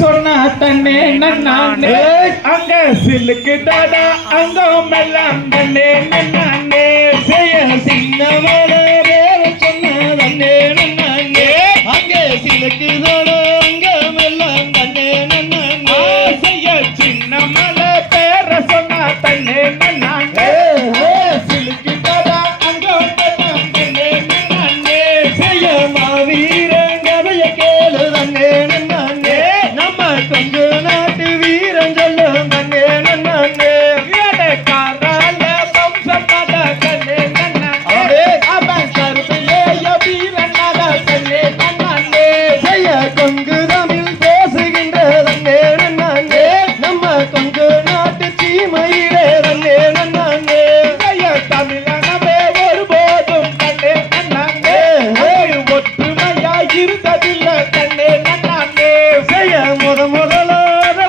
சொன்னா தன்னே நன்னானே அங்க சிலுக்கு தாடா அங்கம் எல்லாம் தன்னே நன்னானே செய்ய சின்னவளே சொன்ன தன்னே நன்னானே அங்க சிலுக்கு தாடா அங்கம் எல்லாம் தன்னே நன்னானே செய்ய சின்ன மலை பேர சொன்னா தன்னே நன்னானே சிலுக்கு தாடா அங்கம் எல்லாம் தன்னே நன்னானே செய்ய மாவீரன் கதைய கேளு தன்னே நன்னானே கொங்கு நாட்டு வீரன் சொல்லும் கண்ணே நன்னே காரால வம்சம் கண்ணே நன்னே அவன் கருவிலேய வீரன் கண்ணே நன்னே செய்ய கொங்கு தமிழ் பேசுகின்ற தன்னே நன்னே நம்ம கொங்கு நாட்டு சீமையிலே தன்னே நன்னே செய்ய தமிழனவே ஒருபோதும் கண்ணே நன்னே ஒற்றுமையா இருந்ததில்லை கண்ணே நன்னே செய்ய முதலாத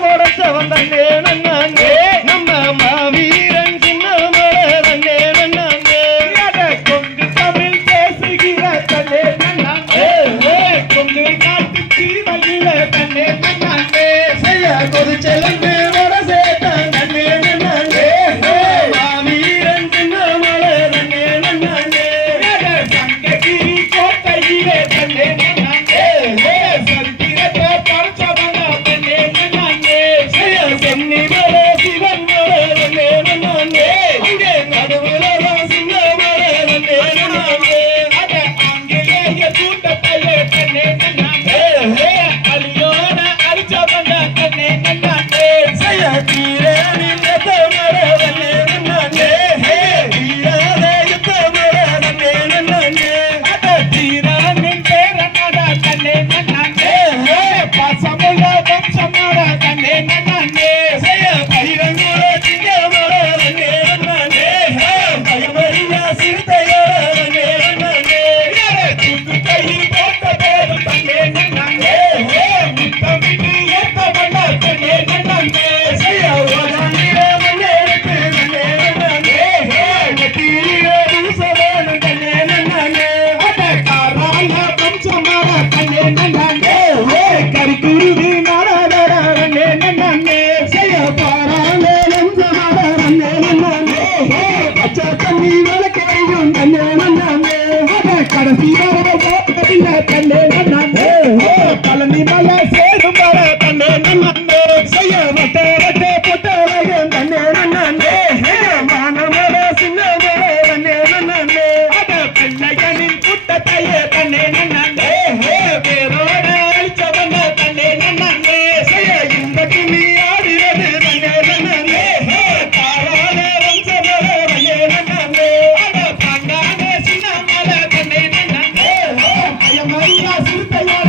உடச்சவன் தன்னே நன்னே நம்ம மாவீரன் சின்ன தன்னே நன்னே கொங்கு தமிழ் பேசுகிற தன்னே நன்னே கொங்கு நாட்டு சீமையில தன்னே நன்னே செய்ய கொதிச்செலந்து வர சேத்தான் தன்னே நன்னே மாவீரன் சின்ன தன்னே நன்னே சங்ககிரி கோட்டையிலே தன்னே நன்னே சந்திரத்தை பறிச்சவன் சென்னி மலை சிவன் மலை நன்னே நன்னே அங்கே நடுவுல சின்ன மலை நன்னே நன்னே அட ஆங்கிலேய கூட்டத்தையே தன்னே நன்னே அலியோட அரிச்சவன் தன்னே நன்னே செய்ய தீரனின் ரத்த மலை நன்னே நன்னே தீராத யுத்த மலை நன்னே நன்னே அட தீரனின் பேரனட தன்னே நன்னே பாசமுள்ள வம்சமட தன்னே நன்னே செய்ய பயிரங்குல சிங்கமட தன்னே நன்னே பயமறியா சிறுத்தையோட தன்னே நன்னே தூக்கு கையில் போட்ட பேரு தன்னே நன்னே முத்தமிட்டு ஏற்பவன தன்னே நன்னே செய்ய ஓடானிட மன்னேருக்கு தன்னே நன்னே நெத்தியில பூசவன தன்னே நன்னே அட காரால வம்சமட தன்னே நன்னே கரிக்குருவி நாடட தன்னே நன்னே செய்ய பாராள வம்சமட தன்னே நன்னே பச்சை தண்ணி விளக்கையும் தன்னே நன்னே அட கடைசி வர போட்டதில்ல தன்னே நன்னே பழனி மலை சேரும் வர தன்னே நன்னே செய்ய வட்ட வட்ட பொட்டலையும் தன்னே நன்னே வானமர சின்ன மர தன்னே நன்னே அட பிள்ளைகளின் கூட்டத்தையே தன்னே நன்னே வேரோட அழிச்சவங்க தன்னே நன்னே செய்ய இந்த கிளி ஆடுறது தன்னே நன்னே காரால வம்சமர தன்னே நன்னே அட பங்கான சின்ன மர தன்னே நன்னே பயமையா சிறுத்தையோட